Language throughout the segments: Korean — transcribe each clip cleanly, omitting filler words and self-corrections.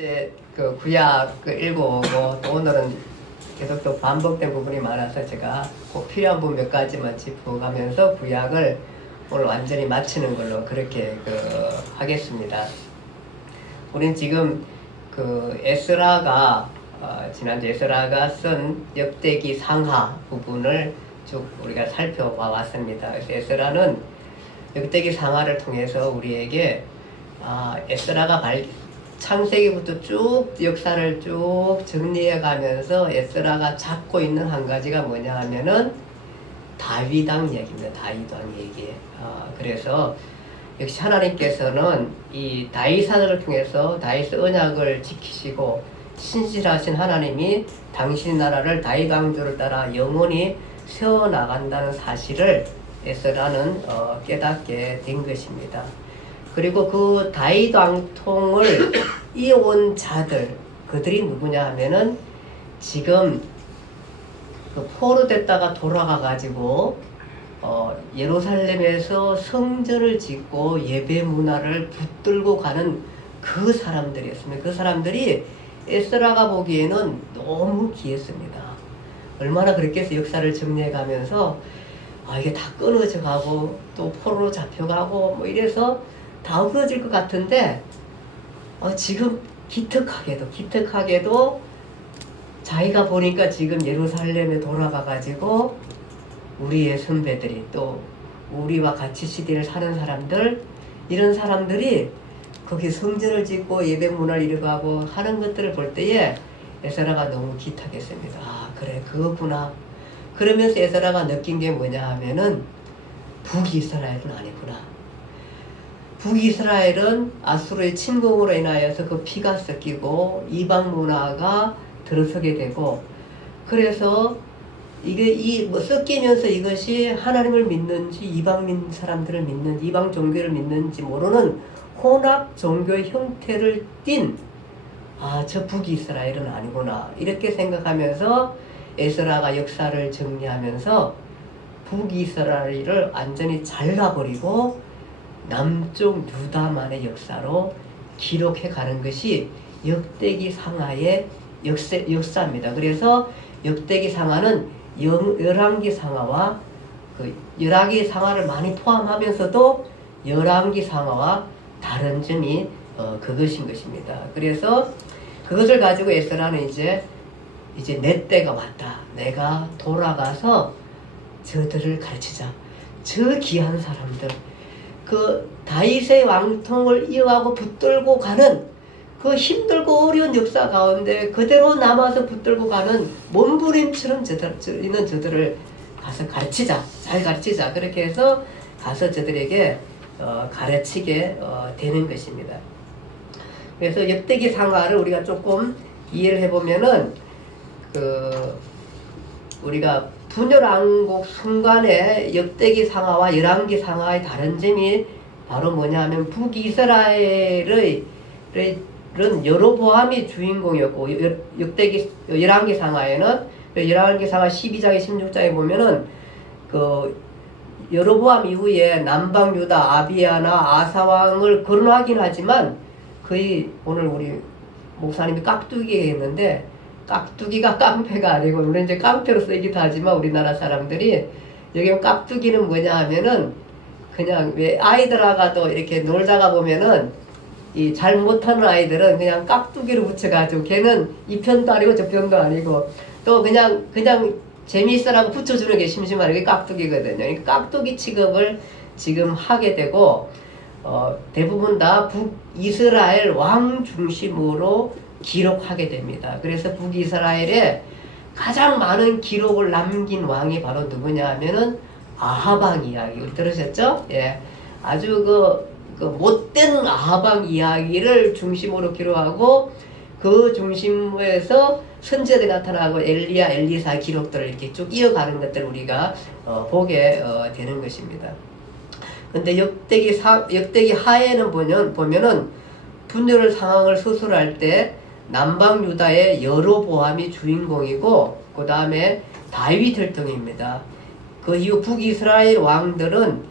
이제 그 구약 그 읽어오고 또 오늘은 계속 또 반복된 부분이 많아서 제가 꼭 필요한 부분 몇 가지만 짚어가면서 구약을 오늘 완전히 마치는 걸로 그렇게 하겠습니다. 우리는 지금 그 에스라가 지난주 에스라가 쓴 역대기 상하 부분을 쭉 우리가 살펴봐 왔습니다. 그래서 에스라는 역대기 상하를 통해서 우리에게 에스라가 창세기부터 쭉 역사를 쭉 정리해 가면서 에스라가 잡고 있는 한 가지가 뭐냐 하면은 다윗왕 얘기입니다. 다윗왕 얘기. 그래서 역시 하나님께서는 이 다윗사도를 통해서 다윗의 언약을 지키시고 신실하신 하나님이 당신 나라를 다윗 왕조를 따라 영원히 세워나간다는 사실을 에스라는 깨닫게 된 것입니다. 그리고 그 다윗 왕통을 이어온 자들, 그들이 누구냐 하면은 지금 그 포로됐다가 돌아가가지고 예루살렘에서 성전을 짓고 예배 문화를 붙들고 가는 그 사람들이었습니다. 그 사람들이 에스라가 보기에는 너무 귀했습니다. 얼마나 그렇게 해서 역사를 정리해 가면서 이게 다 끊어져 가고 또 포로로 잡혀가고 뭐 이래서 다 없어질 것 같은데 지금 기특하게도 자기가 보니까 지금 예루살렘에 돌아가 가지고 우리의 선배들이 또 우리와 같이 시대를 사는 사람들, 이런 사람들이 거기 성전을 짓고 예배 문화를 이루고 하는 것들을 볼 때에 에스라가 너무 기특했습니다. 그래 그거구나. 그러면서 에스라가 느낀 게 뭐냐 하면은 북이스라엘은 아니구나. 북이스라엘은 아수르의 침공으로 인하여서 그 피가 섞이고 이방 문화가 들어서게 되고, 그래서 이게 섞이면서 이것이 하나님을 믿는지 이방민 사람들을 믿는지 이방 종교를 믿는지 모르는 혼합 종교의 형태를 띤 저 북이스라엘은 아니구나 이렇게 생각하면서 에스라가 역사를 정리하면서 북이스라엘을 완전히 잘라버리고 남쪽 유다만의 역사로 기록해 가는 것이 역대기 상하의 역사입니다. 그래서 역대기 상하는 열왕기 상하와 열왕기 상하를 많이 포함하면서도 열왕기 상하와 다른 점이 그것인 것입니다. 그래서 그것을 가지고 에스라는 이제 내 때가 왔다. 내가 돌아가서 저들을 가르치자. 저 귀한 사람들, 그 다윗의 왕통을 이어가고 붙들고 가는 그 힘들고 어려운 역사 가운데 그대로 남아서 붙들고 가는 몸부림처럼 있는 저들을 가서 가르치자. 잘 가르치자. 그렇게 해서 가서 저들에게 가르치게 되는 것입니다. 그래서 역대기 상하를 우리가 조금 이해를 해보면은 우리가 분열왕국 순간에 역대기 상하와 열왕기 상하의 다른 점이 바로 뭐냐 하면 북이스라엘의 여로보암이 주인공이었고, 열왕기 상하에는 열왕기 상하 12장에 16장에 보면은 여로보암 이후에 남방 유다 아비야나 아사왕을 거론하긴 하지만 거의 오늘 우리 목사님이 깍두기 했는데 깍두기가 깡패가 아니고, 물론 이제 깡패로 쓰기도 하지만 우리나라 사람들이 여기 깍두기는 뭐냐 하면은 그냥 왜 아이들하고도 이렇게 놀다가 보면은 이 잘 못하는 아이들은 그냥 깍두기로 붙여가지고 걔는 이 편도 아니고 저 편도 아니고 또 그냥 재미있으라고 붙여주는 게 심심하게 그게 깍두기거든요. 그러니까 깍두기 취급을 지금 하게 되고 대부분 다 북이스라엘 왕 중심으로 기록하게 됩니다. 그래서 북이스라엘에 가장 많은 기록을 남긴 왕이 바로 누구냐 하면은 아하방 이야기 들으셨죠? 예, 아주 그 못된 아하방 이야기를 중심으로 기록하고 그 중심에서 선지자들이 나타나고 엘리야, 엘리사 기록들을 이렇게 쭉 이어가는 것들을 우리가 보게 되는 것입니다. 근데 역대기 하에는 보면은 분열 상황을 서술할 때 남방 유다의 여로보암이 주인공이고 그 다음에 다윗 혈통입니다. 그 이후 북이스라엘 왕들은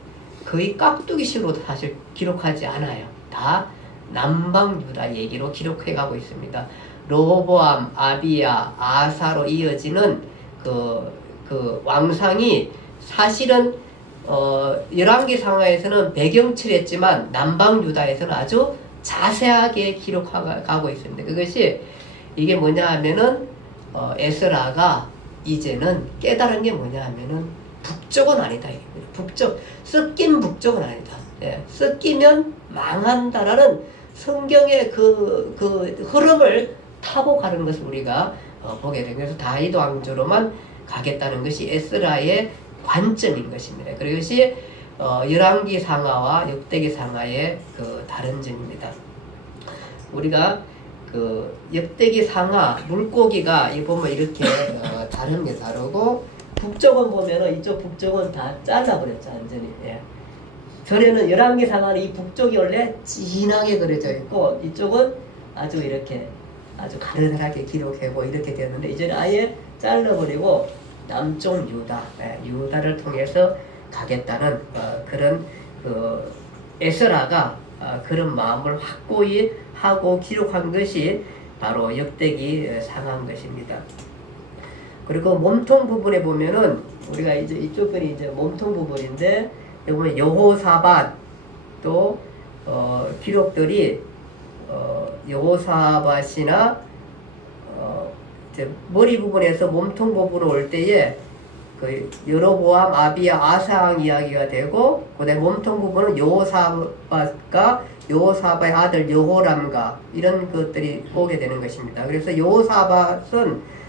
거의 깍두기식으로 사실 기록하지 않아요. 다 남방 유다 얘기로 기록해가고 있습니다. 로보암, 아비야, 아사로 이어지는 그 왕상이 사실은 열왕기 상하에서는 배경칠했지만 남방 유다에서는 아주 자세하게 기록하고 있습니다. 그것이 이게 뭐냐 하면은 에스라가 이제는 깨달은 게 뭐냐 하면은 북쪽은 아니다. 북쪽, 섞인 북쪽은 아니다. 예, 섞이면 망한다라는 성경의 그 흐름을 타고 가는 것을 우리가 보게 되고, 그래서 다윗 왕조로만 가겠다는 것이 에스라의 관점인 것입니다. 그것이 열왕기 상하와 역대기 상하의 그 다른 점입니다. 우리가 그 역대기 상하 물고기가 이 보면 이렇게 다르고, 북쪽은 보면은 이쪽 북쪽은 다 잘라버렸죠, 완전히. 예. 전에는 열왕기 상하는 이 북쪽이 원래 진하게 그려져 있고 이쪽은 아주 이렇게 아주 가느다랗게 기록하고 이렇게 되었는데, 이제는 아예 잘라버리고 남쪽 유다, 유다를 통해서 가겠다는 그런 에스라가 그런 마음을 확고히 하고 기록한 것이 바로 역대기 상한 것입니다. 그리고 몸통 부분에 보면은 우리가 이제 이쪽 분이 이제 몸통 부분인데, 여기 보면 여호사밧 또 기록들이 여호사밧이나 이제 머리 부분에서 몸통 부분으로 올 때에 그 여로보암, 아비야, 아사왕 이야기가 되고, 그다음에 몸통 부분은 여호사밧과 여호사밧의 아들 여호람과 이런 것들이 오게 되는 것입니다. 그래서 여호사밧은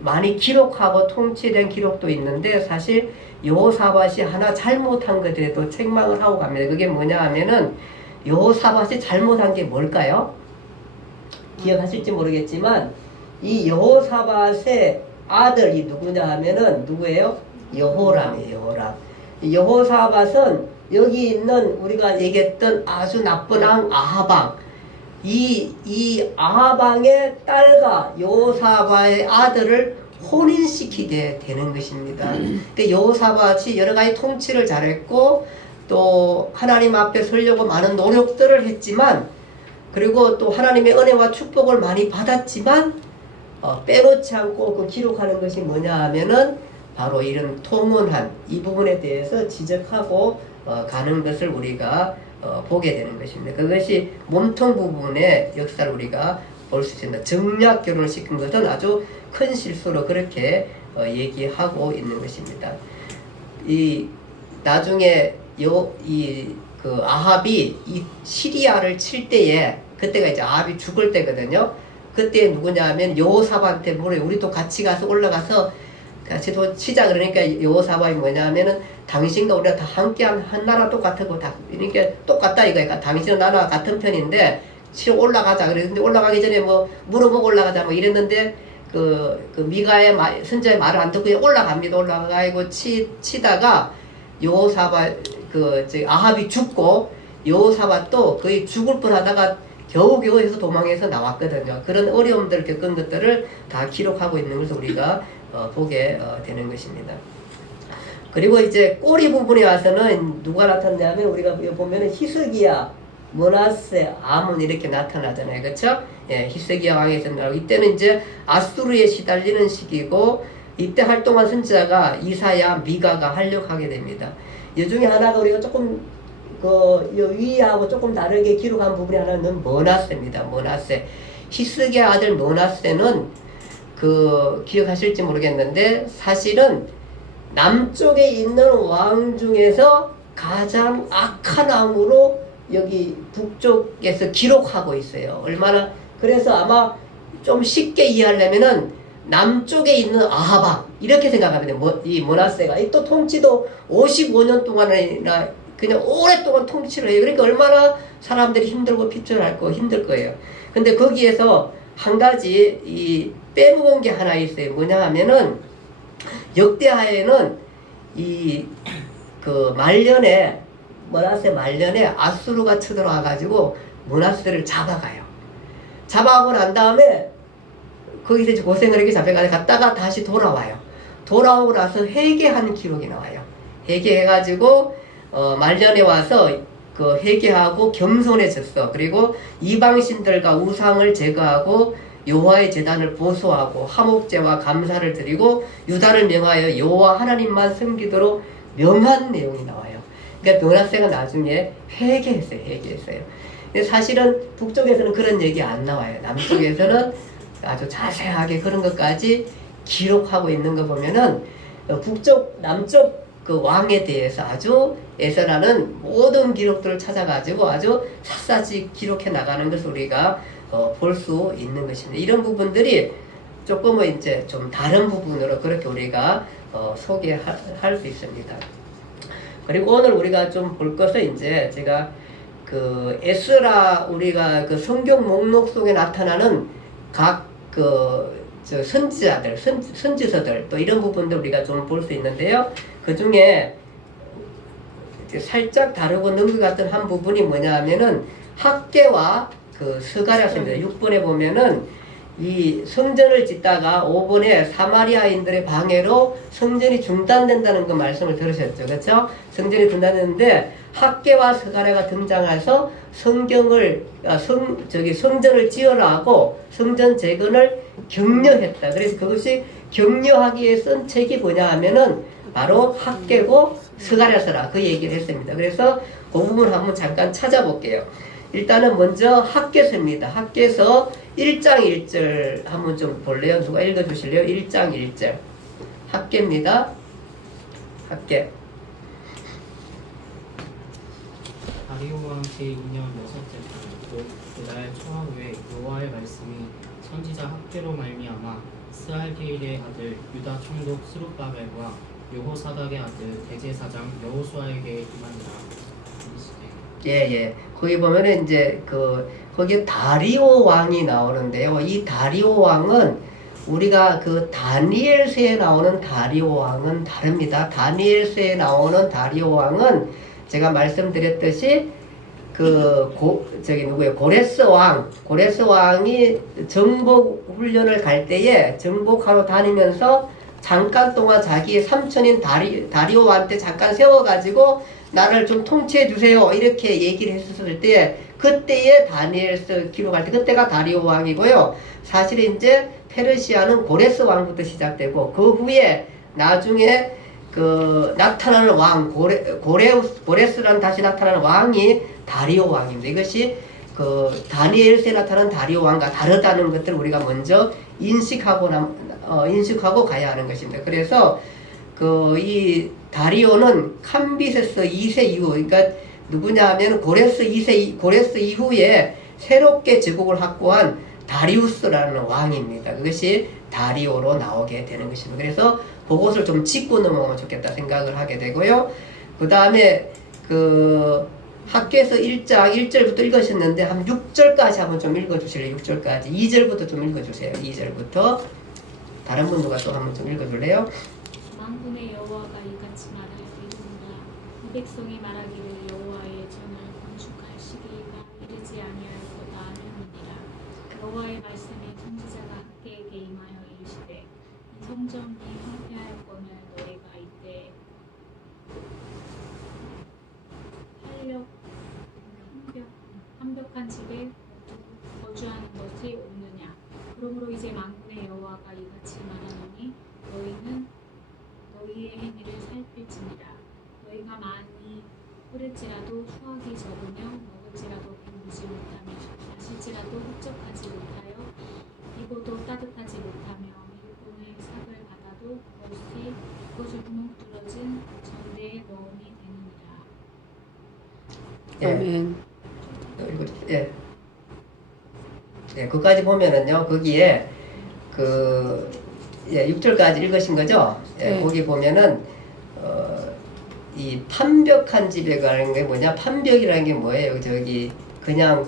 많이 기록하고 통치된 기록도 있는데, 사실 여호사밧이 하나 잘못한 것들에도 책망을 하고 갑니다. 그게 뭐냐 하면은 여호사밧이 잘못한 게 뭘까요? 기억하실지 모르겠지만 이 여호사밧의 아들이 누구냐 하면은 누구예요? 여호람이에요. 여호람. 여호사밧은 여기 있는 우리가 얘기했던 아주 나쁜 왕 아하방, 이 아하방의 딸과 여호사밧의 아들을 혼인시키게 되는 것입니다. 그러니까 여호사밧이 여러 가지 통치를 잘했고 또 하나님 앞에 서려고 많은 노력들을 했지만, 그리고 또 하나님의 은혜와 축복을 많이 받았지만 빼놓지 않고 그 기록하는 것이 뭐냐 하면은 바로 이런 통혼한 이 부분에 대해서 지적하고 가는 것을 우리가 보게 되는 것입니다. 그것이 몸통 부분의 역사를 우리가 볼 수 있습니다. 정략 결혼을 시킨 것은 아주 큰 실수로 그렇게 얘기하고 있는 것입니다. 이 나중에 그 아합이 이 시리아를 칠 때에, 그때가 이제 아합이 죽을 때거든요. 그때 누구냐면 여호사밧한테 물어요. 우리도 같이 가서 올라가서 같이 도 치자. 그러니까 여호사밧이 뭐냐면은 당신과 우리가 다 함께 한 나라 똑같고 다 이렇게 똑같다 이거니까, 당신은 나라와 같은 편인데 치러 올라가자. 그랬는데 올라가기 전에 뭐 물어보고 올라가자 뭐 이랬는데 그 미가의 선자의 말을 안 듣고 올라갑니다. 올라가고 치다가 여호사밧 아합이 죽고 여호사밧도 거의 죽을 뻔하다가 겨우겨우 해서 도망해서 나왔거든요. 그런 어려움들을 겪은 것들을 다 기록하고 있는 것을 우리가 보게 되는 것입니다. 그리고 이제 꼬리 부분에 와서는 누가 나타나냐면 우리가 보면은 히스기야, 므낫세, 아몬 이렇게 나타나잖아요. 그렇죠? 예, 히스기야 왕에서 나오고, 이때는 이제 아수르에 시달리는 시기고, 이때 활동한 선지자가 이사야, 미가가 활약하게 됩니다. 이 중에 하나가 우리가 조금 위하고 조금 다르게 기록한 부분이 하나는 므낫세입니다. 므낫세. 히스기야 아들 므낫세는 기억하실지 모르겠는데 사실은 남쪽에 있는 왕 중에서 가장 악한 왕으로 여기 북쪽에서 기록하고 있어요. 얼마나, 그래서 아마 좀 쉽게 이해하려면은 남쪽에 있는 아하방 이렇게 생각하면 돼요. 이 므낫세가 또 통치도 55년 동안이나 그냥 오랫동안 통치를 해요. 그러니까 얼마나 사람들이 힘들고 핍절할 힘들 거예요. 근데 거기에서 한 가지 빼먹은 게 하나 있어요. 뭐냐 하면은 역대하에는 말년에 므낫세 말년에 아수르가 쳐들어와 가지고 므낫세를 잡아가요. 잡아가고 난 다음에 거기서 이제 고생을 하게 잡혀갔다가 다시 돌아와요. 돌아오고 나서 회개한 기록이 나와요. 회개해가지고 말년에 와서 그 회개하고 겸손해졌어. 그리고 이방신들과 우상을 제거하고 여호와의 제단을 보수하고 화목제와 감사를 드리고 유다를 명하여 여호와 하나님만 섬기도록 명한 내용이 나와요. 그러니까 므낫세가 나중에 회개했어요. 근데 사실은 북쪽에서는 그런 얘기 안 나와요. 남쪽에서는 아주 자세하게 그런 것까지 기록하고 있는 거 보면은 남쪽 그 왕에 대해서 아주 에스라는 모든 기록들을 찾아가지고 아주 샅샅이 기록해 나가는 것을 우리가 볼 수 있는 것입니다. 이런 부분들이 조금은 이제 좀 다른 부분으로 그렇게 우리가 소개할 수 있습니다. 그리고 오늘 우리가 좀 볼 것은 이제 제가 그 에스라 우리가 그 성경 목록 속에 나타나는 각 선지자들, 선지서들 또 이런 부분들 우리가 좀 볼 수 있는데요. 그 중에 살짝 다르고 넘겨갔던 한 부분이 뭐냐 하면은 학개와 그 스가랴서입니다. 6번에 보면은 이 성전을 짓다가 5번에 사마리아인들의 방해로 성전이 중단된다는 그 말씀을 들으셨죠. 그렇죠? 성전이 중단됐는데 학개와 스가랴가 등장해서 성전을 지으라고 성전 재건을 격려했다. 그래서 그것이 격려하기 위해 쓴 책이 뭐냐 하면은 바로 학개고 스가랴서라 그 얘기를 했습니다. 그래서 그 부분 한번 잠깐 찾아볼게요. 일단은 먼저 학개서입니다. 학개서 1장 1절 한번 좀 볼래요? 누가 읽어주실래요? 1장 1절 학개입니다. 학개. 다리오 왕 제2년 여섯째 달 그날 초하 후에 여호와의 말씀이 선지자 학개로 말미암아 스알디엘의 아들 유다 총독 스룹바벨과 여호사닥의 아들 대제사장 여호수아에게 임하니라. 예. 거기 보면은 이제 거기에 다리오 왕이 나오는데요. 이 다리오 왕은 우리가 그 다니엘서에 나오는 다리오 왕은 다릅니다. 다니엘서에 나오는 다리오 왕은 제가 말씀드렸듯이 고레스 왕이 정복 훈련을 갈 때에 정복하러 다니면서 잠깐 동안 자기의 삼촌인 다리오한테 잠깐 세워가지고 나를 좀 통치해 주세요 이렇게 얘기를 했었을 때 그때의 다니엘서 기록할 때 그때가 다리오 왕이고요. 사실 이제 페르시아는 고레스 왕부터 시작되고 그 후에 나중에 나타나는 왕 고레스라는 다시 나타나는 왕이 다리오 왕입니다. 이것이 다니엘서에 나타나는 다리오 왕과 다르다는 것들을 우리가 먼저 인식하고 가야 하는 것입니다. 그래서 이 다리오는 캄비세스 2세 이후, 그러니까 누구냐 하면 고레스 이후에 새롭게 제국을 확보한 다리우스라는 왕입니다. 그것이 다리오로 나오게 되는 것입니다. 그래서 그것을 좀 짚고 넘어가면 좋겠다 생각을 하게 되고요. 그 다음에 학교에서 1장 1절부터 읽으셨는데 한 6절까지 한번 좀 읽어주실래요? 6절까지 2절부터 좀 읽어주세요. 2절부터 다른 분 누가 또 한번 좀 읽어줄래요? 만군의 여호와가 이같이 말하이르노라. 이 백성이 말하기를 여호와의 전을 건축할 시기가 이르지 아니하였도다 하느니라. 여호와의 말씀이 선지자가 학개에게 임하여 이르시되 이 성전이 황폐하였거늘 너희가 이때 완벽한 집에 거주하는 것이 옳느냐. 그러므로 이제 만군의 여호와가 이같이 말하노니 너희는 너희의 행위를 살필지니라. 너희가 많이 뿌릴지라도 수확이 적으며 먹을지라도 배부르지 못하며 마실지라도 흡족하지 못하여 입어도 따뜻하지 못하며 일꾼의 삭을 받아도 그것이 구멍 뚫어진 전대에 넣음이 되느니라. 아멘. 그까지 보면은요, 거기에 6절까지 읽으신 거죠? 거기 보면은 이 판벽한 집에 가는 게 뭐냐? 판벽이라는 게 뭐예요? 그냥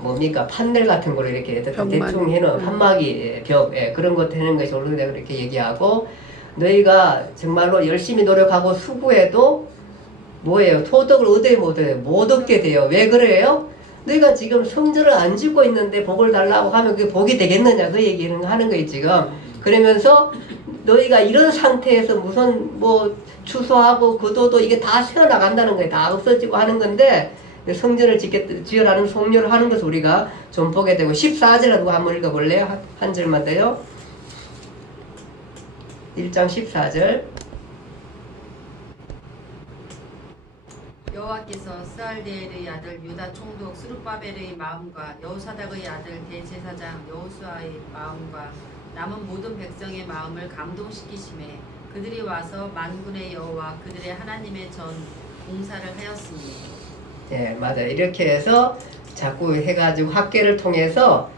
뭡니까? 판넬 같은 걸로 이렇게 대충 해놓은 판막이 벽, 그런 것 해놓은 것이 옳은데 그렇게 얘기하고 너희가 정말로 열심히 노력하고 수고해도 뭐예요? 소득을 얻어야 못 얻게 돼요. 왜 그래요? 너희가 지금 성전을 안 짓고 있는데 복을 달라고 하면 그게 복이 되겠느냐 그 얘기를 하는 거예요 지금. 그러면서 너희가 이런 상태에서 무슨 뭐 추수하고 거둬도 이게 다 새어나간다는 거예요. 다 없어지고 하는 건데 성전을 지으라는 속료를 하는 것을 우리가 좀 보게 되고 14절 누가 한번 읽어볼래요? 한 절만 더요. 1장 14절. 여호와께서 스알디엘의 아들 유다 총독 스룹바벨의 마음과 여호사닥의 아들 대제사장 여호수아의 마음과 남은 모든 백성의 마음을 감동시키심에 그들이 와서 만군의 여호와 그들의 하나님의 전 봉사를 하였으니. 네, 맞아요. 이렇게 해서 자꾸 해가지고 학계를 통해서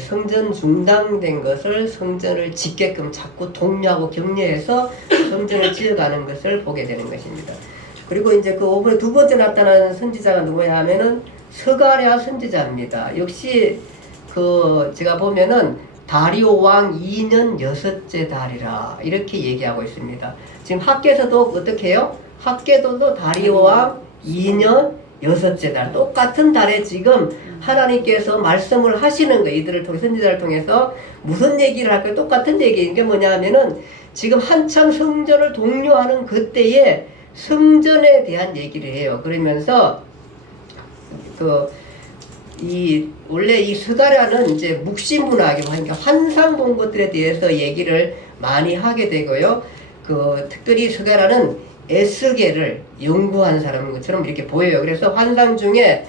성전 중단된 것을 성전을 짓게끔 자꾸 독려하고 격려해서 성전을 지어가는 것을 보게 되는 것입니다. 그리고 이제 그 5분에 두 번째 나타나는 선지자가 누구냐 하면은 스가랴 선지자입니다. 역시 그 제가 보면은 다리오 왕 2년 여섯째 달이라 이렇게 얘기하고 있습니다. 지금 학계에서도 어떻게 해요? 학계도도 다리오 왕 2년 여섯째 달 똑같은 달에 지금 하나님께서 말씀을 하시는 거예요. 이들을 통해 선지자를 통해서 무슨 얘기를 할까요? 똑같은 얘기인 게 뭐냐 하면은 지금 한참 성전을 독려하는 그때에 성전에 대한 얘기를 해요. 그러면서 원래 이 스가랴는 이제 묵시문학이고 하니까 환상 본 것들에 대해서 얘기를 많이 하게 되고요. 특별히 스가랴는 에스겔을 연구한 사람인 것처럼 이렇게 보여요. 그래서 환상 중에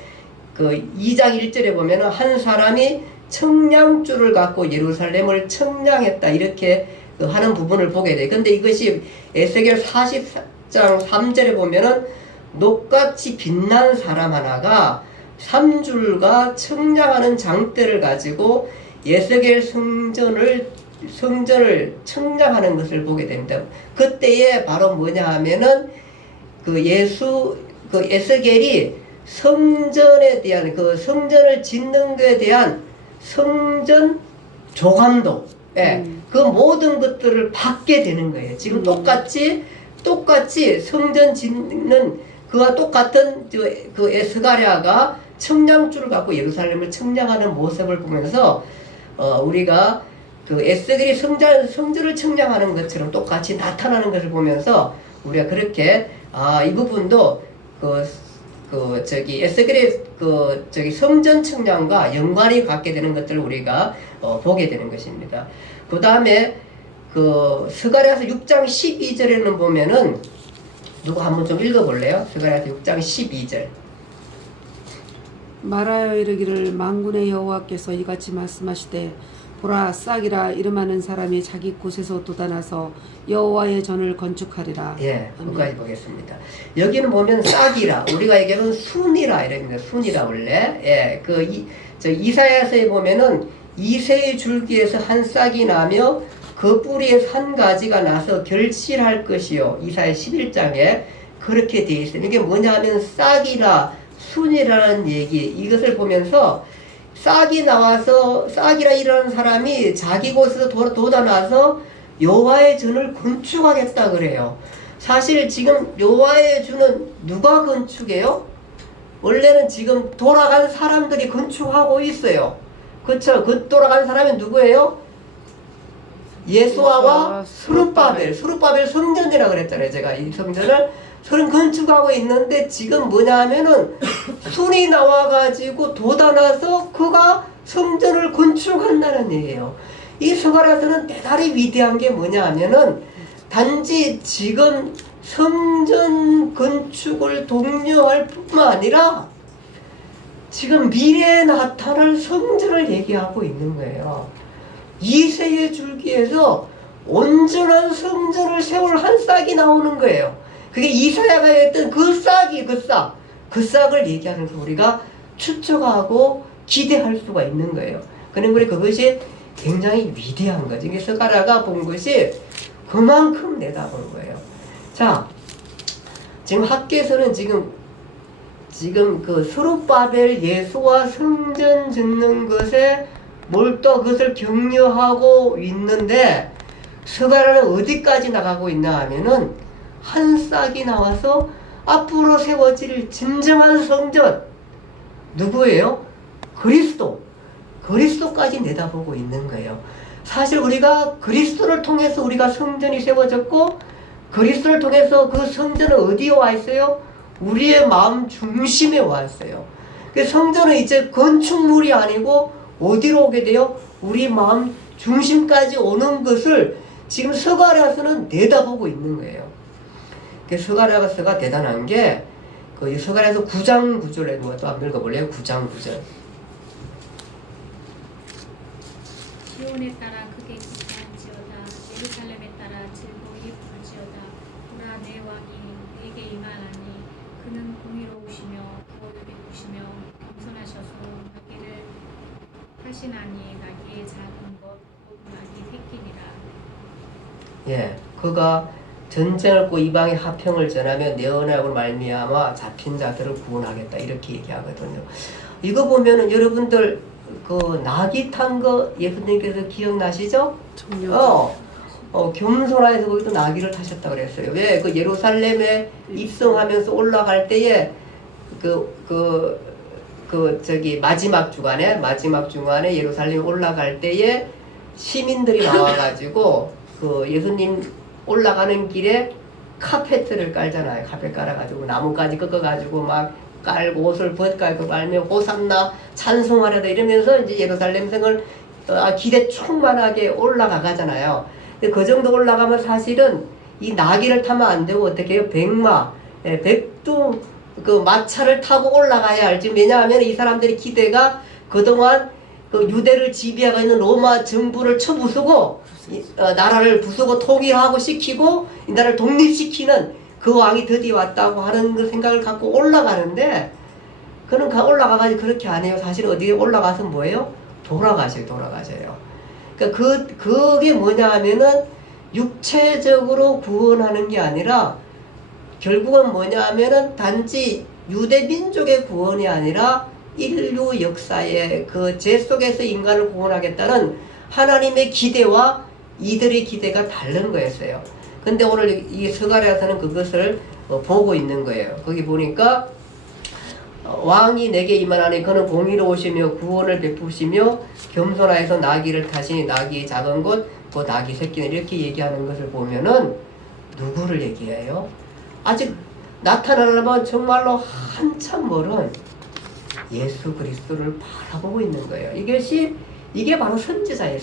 2장 1절에 보면은 한 사람이 청량줄을 갖고 예루살렘을 청량했다 이렇게 하는 부분을 보게 돼요. 근데 이것이 에스겔 40장 3절에 보면은 녹같이 빛난 사람 하나가 3줄과 청량하는 장대를 가지고 에스겔 성전을 청량하는 것을 보게 됩니다. 그때에 바로 뭐냐 하면은 에스겔이 성전에 대한 성전을 짓는 것에 대한 성전 조감도 그 모든 것들을 받게 되는 거예요. 지금 똑같이 성전 짓는 그와 똑같은 스가랴가 청량줄을 갖고 예루살렘을 청량하는 모습을 보면서 우리가 에스겔이 성전을 청량하는 것처럼 똑같이 나타나는 것을 보면서 우리가 그렇게 이 부분도 에스겔의 성전 청량과 연관이 갖게 되는 것들을 우리가 보게 되는 것입니다. 그 다음에 스가랴서 6장 12절에는 보면은 누가 한번 좀 읽어볼래요? 스가랴서 6장 12절. 말하여 이르기를 만군의 여호와께서 이같이 말씀하시되 보라 싹이라 이름하는 사람이 자기 곳에서 돋아나서 여호와의 전을 건축하리라. 예, 끝까지 보겠습니다. 여기는 보면 싹이라 우리가 얘기하는 순이라 이랍니다. 순이라 원래 이사야서에 보면은 이새의 줄기에서 한 싹이 나며 그 뿌리에 한 가지가 나서 결실할 것이요. 이사야 11장에 그렇게 되어 있어요. 이게 뭐냐 하면 싹이라 순이라는 얘기 이것을 보면서 싹이 나와서 싹이라 이라는 사람이 자기 곳에서 돋아나서 여호와의 전을 건축하겠다 그래요. 사실 지금 여호와의 전은 누가 건축해요? 원래는 지금 돌아간 사람들이 건축하고 있어요. 그쵸? 돌아간 사람이 누구예요? 예수아와 스룹바벨 성전이라고 그랬잖아요. 제가 이 성전을 건축하고 있는데 지금 뭐냐 하면은 순이 나와가지고 돋아나서 그가 성전을 건축한다는 얘기예요. 이 스가랴서는 대단히 위대한 게 뭐냐 하면은 단지 지금 성전 건축을 독려할 뿐만 아니라 지금 미래에 나타날 성전을 얘기하고 있는 거예요. 이새의 줄기에서 온전한 성전을 세울 한 싹이 나오는 거예요. 그게 이사야가 했던 그 싹을 얘기하는 거 우리가 추측하고 기대할 수가 있는 거예요. 그러니 그것이 굉장히 위대한 거죠. 이게 스가랴가 본 것이 그만큼 내다본 거예요. 자, 지금 학계에서는 지금 스룹바벨 예수와 성전 짓는 것에 몰두 그것을 격려하고 있는데 스가랴는 어디까지 나가고 있나 하면은 한 싹이 나와서 앞으로 세워질 진정한 성전 누구예요? 그리스도까지 내다보고 있는 거예요. 사실 우리가 그리스도를 통해서 우리가 성전이 세워졌고 그리스도를 통해서 그 성전은 어디에 와 있어요? 우리의 마음 중심에 와 있어요. 그 성전은 이제 건축물이 아니고 어디로 오게 돼요? 우리 마음 중심까지 오는 것을 지금 스가랴서는 내다보고 있는 거예요. 그 스가랴서가 대단한 게 그 스가랴서 9장 9절에 누가 또 한번 읽어볼래요? 9장 9절. 시온에 따라 크게 기뻐할지어다. 예루살렘에 따라 즐거이 부를지어다. 보라 내 왕이 내게 임하나니 그는 공의로우시며 구원을 베푸시며 겸손하셔서 나귀를 하시나니 나귀의 작은 것 곧 나귀 새끼니라. 예, 그가 전쟁을 고 이방의 화평을 전하며 내 언약으로 말미암아 잡힌 자들을 구원하겠다 이렇게 얘기하거든요. 이거 보면은 여러분들 그 나귀 탄 거 예수님께서 기억나시죠? 겸손하여서 거기도 나귀를 타셨다 그랬어요. 왜? 그 예루살렘에 입성하면서 올라갈 때에 저기 마지막 주간에 예루살렘에 올라갈 때에 시민들이 나와가지고 그 예수님 올라가는 길에 카페트를 깔잖아요. 카페 깔아가지고 나무까지 꺾어가지고 막 깔고 옷을 벗갈고 깔며 호산나 찬송하려다 이러면서 이제 예루살렘 성을 길에 충만하게 올라가잖아요. 근데 그 정도 올라가면 사실은 이 나귀를 타면 안 되고 어떻게 해요? 백두 그 마차를 타고 올라가야 알지. 왜냐하면 이 사람들의 기대가 그동안 그 유대를 지배하고 있는 로마 정부를 쳐부수고 나라를 부수고 통일하고 시키고 이 나라를 독립시키는 그 왕이 드디어 왔다고 하는 그 생각을 갖고 올라가는데 그는 올라가가지고 그렇게 안 해요. 사실 어디에 올라가서 뭐예요? 돌아가셔요. 그러니까 그게 뭐냐 하면은 육체적으로 구원하는 게 아니라 결국은 뭐냐 하면은 단지 유대 민족의 구원이 아니라 인류 역사의 그 죄 속에서 인간을 구원하겠다는 하나님의 기대와 이들의 기대가 다른 거였어요. 근데 오늘 이 스가랴서는 그것을 보고 있는 거예요. 거기 보니까 왕이 내게 임하나니 그는 공의로우시며 구원을 베푸시며 겸손하여서 나귀를 타시니 나귀의 작은 것 그 나귀 새끼는 이렇게 얘기하는 것을 보면은 누구를 얘기해요? 아직 나타나려면 정말로 한참 멀은 예수 그리스도를 바라보고 있는 거예요. 이게 바로 선지자예요.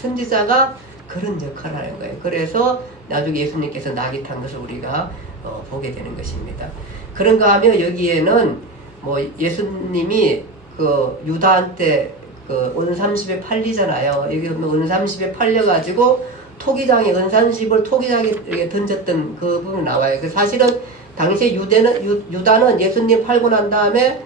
선지자가 그런 역할을 하는 거예요. 그래서 나중에 예수님께서 나귀 탄 것을 우리가 보게 되는 것입니다. 그런가 하면 여기에는 뭐 예수님이 그 유다한테 그 은삼십에 팔리잖아요. 여기 보면 은삼십에 팔려가지고 은삼십을 토기장에 던졌던 그 부분이 나와요. 그 사실은 당시에 유다는 예수님 팔고 난 다음에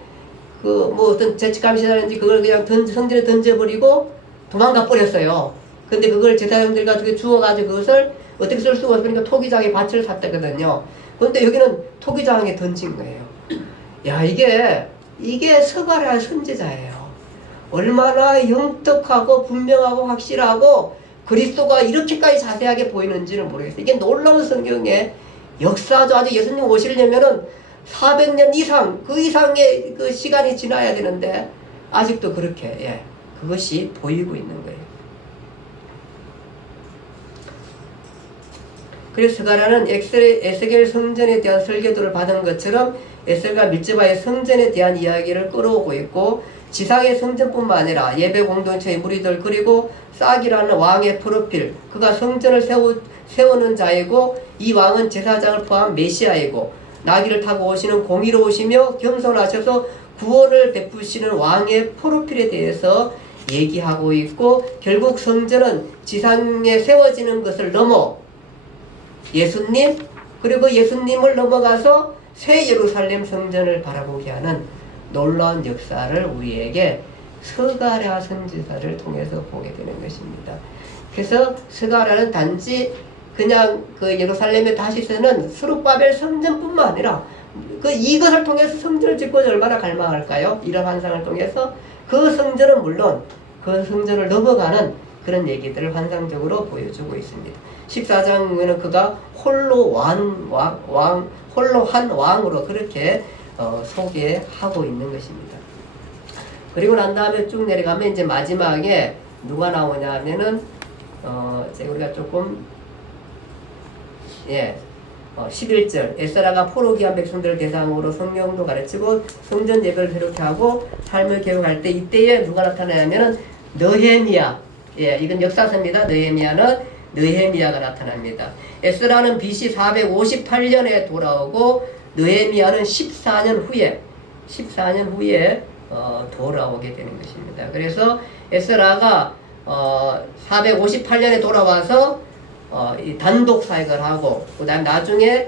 그 뭐 어떤 죄책감이라든지 그걸 그냥 성전에 던져버리고 도망가 버렸어요. 근데 그걸 제사장들과 어떻게 주워가지고 그것을 어떻게 쓸 수가 없으니까 토기장에 밭을 샀다거든요. 근데 여기는 토기장에 던진 거예요. 야, 이게 스가랴 선지자예요. 얼마나 영특하고 분명하고 확실하고 그리스도가 이렇게까지 자세하게 보이는지는 모르겠어요. 이게 놀라운 성경의 역사죠. 아직 예수님 오시려면은 400년 이상, 그 이상의 그 시간이 지나야 되는데 아직도 그렇게 그것이 보이고 있는 거예요. 그래서 스가랴는 에스겔 성전에 대한 설교도를 받은 것처럼 에스겔과 밀즈바의 성전에 대한 이야기를 끌어오고 있고 지상의 성전뿐만 아니라 예배 공동체의 무리들 그리고 싹이라는 왕의 프로필 그가 성전을 세우는 자이고 이 왕은 제사장을 포함 메시아이고 나귀를 타고 오시는 공의로우시며 겸손하셔서 구원을 베푸시는 왕의 프로필에 대해서 얘기하고 있고 결국 성전은 지상에 세워지는 것을 넘어 예수님 그리고 예수님을 넘어가서 새 예루살렘 성전을 바라보게 하는 놀라운 역사를 우리에게 스가랴 선지자를 통해서 보게 되는 것입니다. 그래서 스가랴는 단지 그냥 그 예루살렘에 다시 쓰는 스룹바벨 성전뿐만 아니라 이것을 통해서 성전을 짓고 얼마나 갈망할까요? 이런 환상을 통해서 그 성전은 물론 그 성전을 넘어가는 그런 얘기들을 환상적으로 보여주고 있습니다. 14장에는 그가 홀로 한 왕으로 그렇게 소개하고 있는 것입니다. 그리고 난 다음에 쭉 내려가면 이제 마지막에 누가 나오냐 하면은 제가 우리가 조금 11절 에스라가 포로기한 백성들을 대상으로 성경도 가르치고 성전 예배를 새롭게 하고 삶을 개혁할 때 이때에 누가 나타나냐면은 느헤미야. 이건 역사서입니다. 느헤미야가 나타납니다. 에스라는 BC 458년에 돌아오고 느헤미야는 14년 후에 돌아오게 되는 것입니다. 그래서 에스라가 458년에 돌아와서 이 단독 사역을 하고 그다음 나중에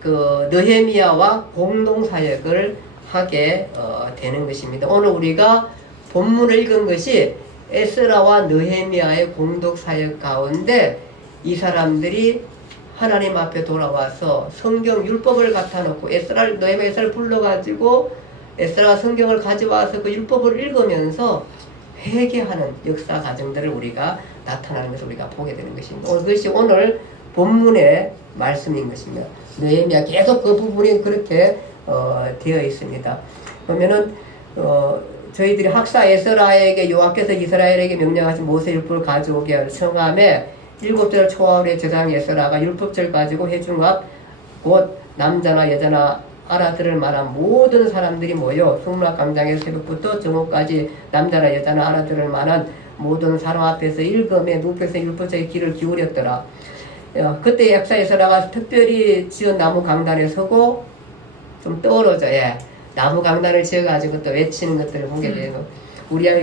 그 느헤미야와 공동 사역을 하게 되는 것입니다. 오늘 우리가 본문을 읽은 것이 에스라와 느헤미야의 공동 사역 가운데 이 사람들이 하나님 앞에 돌아와서 성경 율법을 갖다 놓고 느헤미야를 불러가지고 에스라가 성경을 가져와서 그 율법을 읽으면서 회개하는 역사 과정들을 우리가 나타나는 것을 우리가 보게 되는 것입니다. 그것이 오늘 본문의 말씀인 것입니다. 느헤미야 계속 그 부분이 그렇게 되어 있습니다. 그러면은 저희들이 학사 에스라에게 여호와께서 이스라엘에게 명령하신 모세 율법을 가져오게 청함에 7절 초하루의 제사장 에스라가 율법절 가지고 회중합 곧 남자나 여자나 알아들을 만한 모든 사람들이 모여 성막 광장에서 새벽부터 정오까지 남자나 여자나 알아들을 만한 모든 사람 앞에서 일검에 눕혀서 율법자의 귀를 기울였더라. 그때 역사 에스라가 특별히 지은 나무 강단에 서고 좀 떨어져 나무 강단을 지어가지고 또 외치는 것들을 보게 되고 우리야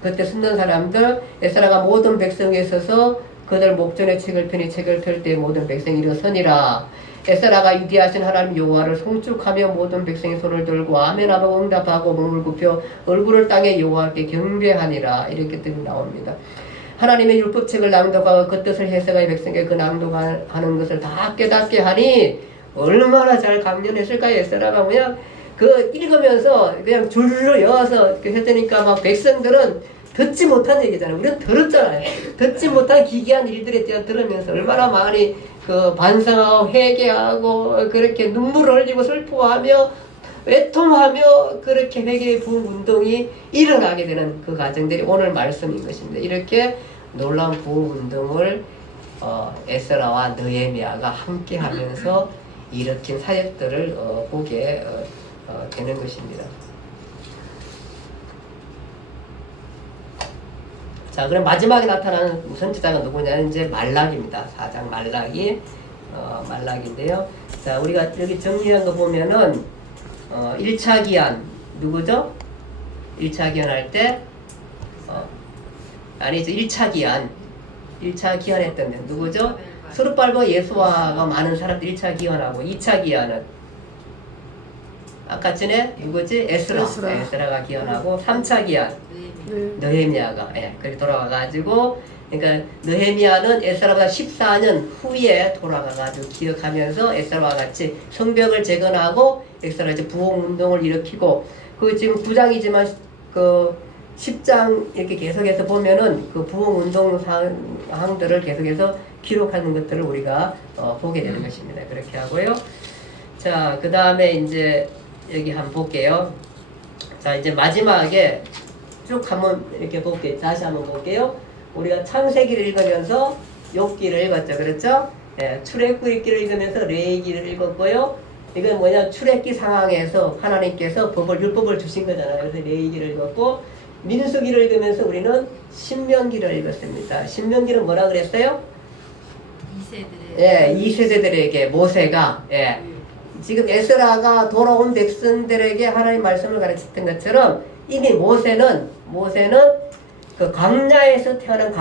그때 숨는 사람들 에스라가 모든 백성에 서서 그들 목전에 책을 펴니 책을 펼 때 모든 백성이 일어서니라. 에스라가 위대하신 하나님 여호와를 송축하며 모든 백성이 손을 들고 아멘하고 응답하고 몸을 굽혀 얼굴을 땅에 여호와께 경배하니라. 이렇게 뜻이 나옵니다. 하나님의 율법책을 낭독하고 그 뜻을 해석하여 백성에게 그 낭독하는 것을 다 깨닫게 하니 얼마나 잘 강연했을까요? 에스라가 그냥 그 읽으면서 그냥 줄로 여어서 했으니까 막 백성들은 듣지 못한 얘기잖아요. 우리는 들었잖아요. 듣지 못한 기괴한 일들에 대해 들으면서 얼마나 많이 그 반성하고 회개하고 그렇게 눈물을 흘리고 슬퍼하며 외통하며 그렇게 회개의 부흥 운동이 일어나게 되는 그 과정들이 오늘 말씀인 것입니다. 이렇게 놀라운 부흥 운동을 에스라와 느헤미야가 함께 하면서 일으킨 사역들을 보게 되는 것입니다. 자, 그럼 마지막에 나타나는 선지자가 누구냐는 이제 말락입니다. 4장 말락인데요. 자, 우리가 여기 정리한 거 보면은 1차 기한 누구죠? 1차 기한 할 때 아니죠. 1차 기한 했던 데 누구죠? 스룹발과 예수와가 많은 사람들이 1차 기한하고 2차 기한은 아까 전에 누구지? 에스라가 기한하고 3차 기한 느헤미야가 그렇게 돌아와가지고 그러니까 느헤미야는 에스라보다 14년 후에 돌아가가지고 기억하면서 에스라와 같이 성벽을 재건하고 에스라가 이제 부흥운동을 일으키고 그 지금 9장이지만 그 10장 이렇게 계속해서 보면은 그 부흥운동 사항들을 계속해서 기록하는 것들을 우리가 보게 되는 것입니다. 그렇게 하고요. 자, 그 다음에 이제 여기 한번 볼게요. 자, 이제 마지막에 쭉 한번 이렇게 볼게요. 다시 한번 볼게요. 우리가 창세기를 읽으면서 욥기를 읽었죠. 그렇죠? 출애굽기를 읽으면서 레위기를 읽었고요. 이건 뭐냐? 출애굽기 상황에서 하나님께서 율법을 주신 거잖아요. 그래서 레위기를 읽었고 민수기를 읽으면서 우리는 신명기를 읽었습니다. 신명기는 뭐라 그랬어요? 2세대들에게 모세가 지금 에스라가 돌아온 백성들에게 하나님 말씀을 가르쳤던 것처럼 이미 모세는 그 광야에서 태어난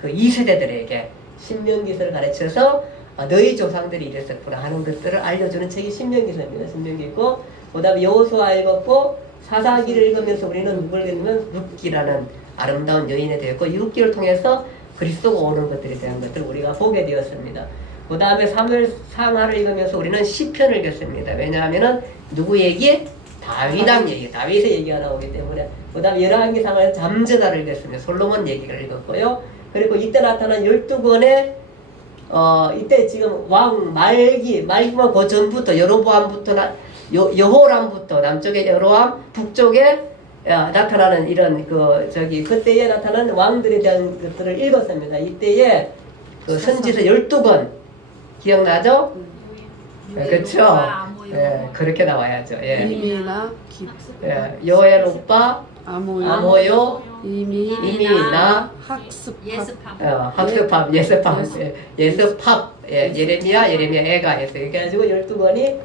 그 2세대들에게 신명기서를 가르쳐서 너희 조상들이 이랬었구나 하는 것들을 알려주는 책이 신명기서입니다. 신명기 있고 그 다음에 여호수아 읽었고 사사기를 읽으면서 우리는 누굴 읽으면 룻기라는 아름다운 여인에 대했고 이 룻기를 통해서 그리스도가 오는 것들에 대한 것들을 우리가 보게 되었습니다. 그 다음에 사무엘 상하를 읽으면서 우리는 시편을 읽었습니다. 왜냐하면은 누구 얘기? 다윗왕 얘기, 다윗의 얘기가 나오기 때문에. 그 다음 열왕기 상하에서 잠언을 읽었습니다. 솔로몬 얘기를 읽었고요. 그리고 이때 나타난 12권의 이때 지금 왕 말기만 그 전부터 여로보암부터 여호람부터 남쪽에 여로암, 북쪽에 나타나는 이런 그때에 나타난 왕들에 대한 것들을 읽었습니다. 이때에 그 선지서 12권 기억나죠? 그렇죠. 예, 그렇게 나와야죠. 예. 이미나 기 예, 요엘 오빠 아모요 이미나 학습학 예습함. 예습합 예레미야 애가 해서 이렇게 해가지고 12권이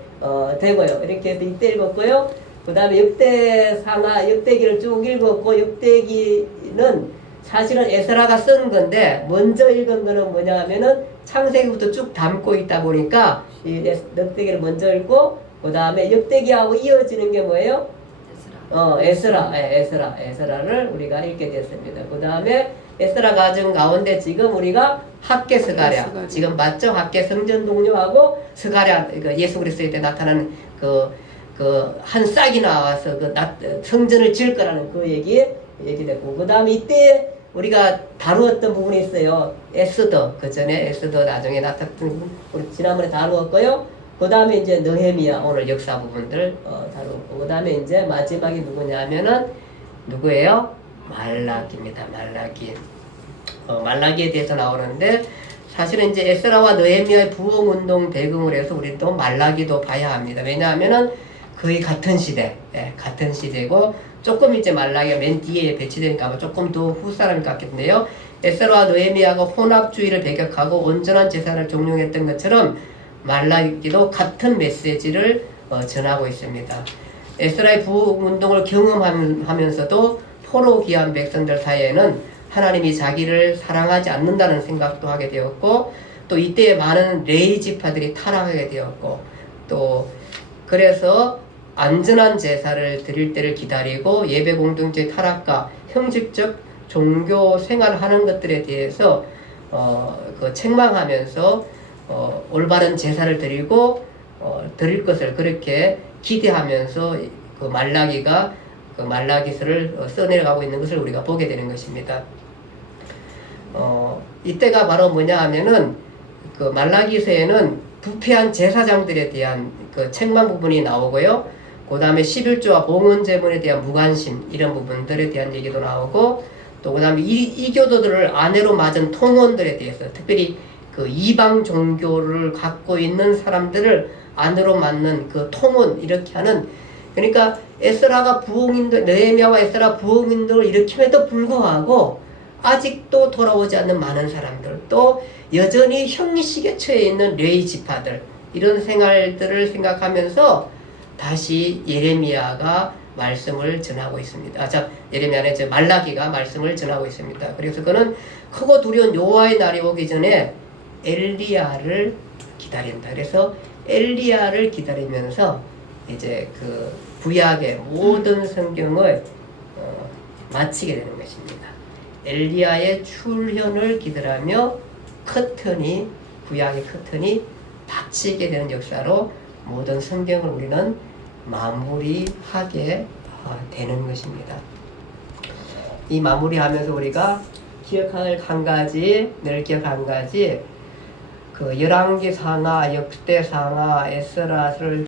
되고요. 이렇게 해서 이때 읽었고요. 그 다음에 역대기를 쭉 읽었고, 역대기는 사실은 에스라가 쓴 건데 먼저 읽은 거는 뭐냐 하면은 창세기부터 쭉 담고 있다 보니까 이 역대기를 먼저 읽고, 그 다음에 역대기하고 이어지는 게 뭐예요? 에스라를 우리가 읽게 됐습니다. 그 다음에 에스라 가정 가운데 지금 우리가 학계 스가랴, 지금 맞죠? 학계 성전 동료하고 스가랴, 예수 그리스도의 때 나타나는 한 싹이 나와서 성전을 지을 거라는 그 얘기됐고, 그 다음에 이때 우리가 다루었던 부분이 있어요. 에스더, 그 전에 에스더 나중에 나타났던 우리 지난번에 다루었고요. 그 다음에 이제 느헤미야, 오늘 역사 부분들 다루고, 그 다음에 이제 마지막이 누구냐 하면은 누구예요? 말라기입니다. 말라기. 말라기에 대해서 나오는데, 사실은 이제 에스라와 느헤미야의 부흥운동 배경으로 해서 우리 또 말라기도 봐야 합니다. 왜냐하면은 거의 같은 시대고, 조금 이제 말라기가 맨 뒤에 배치되니까 아마 조금 더 후사람일 것 같겠는데요. 에스라와 느헤미야가 혼합주의를 배격하고 온전한 제사를 종용했던 것처럼 말라기도 같은 메시지를 전하고 있습니다. 에스라의 부흥운동을 경험하면서도 포로기한 백성들 사이에는 하나님이 자기를 사랑하지 않는다는 생각도 하게 되었고, 또 이때에 많은 레위 지파들이 타락하게 되었고, 또 그래서 안전한 제사를 드릴 때를 기다리고 예배 공동체 타락과 형식적 종교 생활하는 것들에 대해서 책망하면서 올바른 제사를 드리고 드릴 것을 그렇게 기대하면서 그 말라기가 그 말라기서를 써내려가고 있는 것을 우리가 보게 되는 것입니다. 이때가 바로 뭐냐 하면은 그 말라기서에는 부패한 제사장들에 대한 그 책망 부분이 나오고요. 그 다음에 11조와 봉헌제물에 대한 무관심, 이런 부분들에 대한 얘기도 나오고, 또 그 다음에 이교도들을 아내로 맞은 통혼들에 대해서, 특별히 그 이방 종교를 갖고 있는 사람들을 아내로 맞는 그 통혼, 이렇게 하는, 그러니까 에스라가 느헤미야와 에스라 부흥인도를 일으킴에도 불구하고 아직도 돌아오지 않는 많은 사람들, 또 여전히 형식에 처해 있는 레위 지파들, 이런 생활들을 생각하면서 다시 예레미야가 말씀을 전하고 있습니다. 예레미야는 이제 말라기가 말씀을 전하고 있습니다. 그래서 그는 크고 두려운 여호와의 날이 오기 전에 엘리야를 기다린다. 그래서 엘리야를 기다리면서 이제 그 구약의 모든 성경을 마치게 되는 것입니다. 엘리야의 출현을 기다리며 구약의 커튼이 닫히게 되는 역사로 모든 성경을 우리는 마무리하게 되는 것입니다. 이 마무리하면서 우리가 기억할 한 가지, 그 열왕기 상하, 역대 상하, 에스라를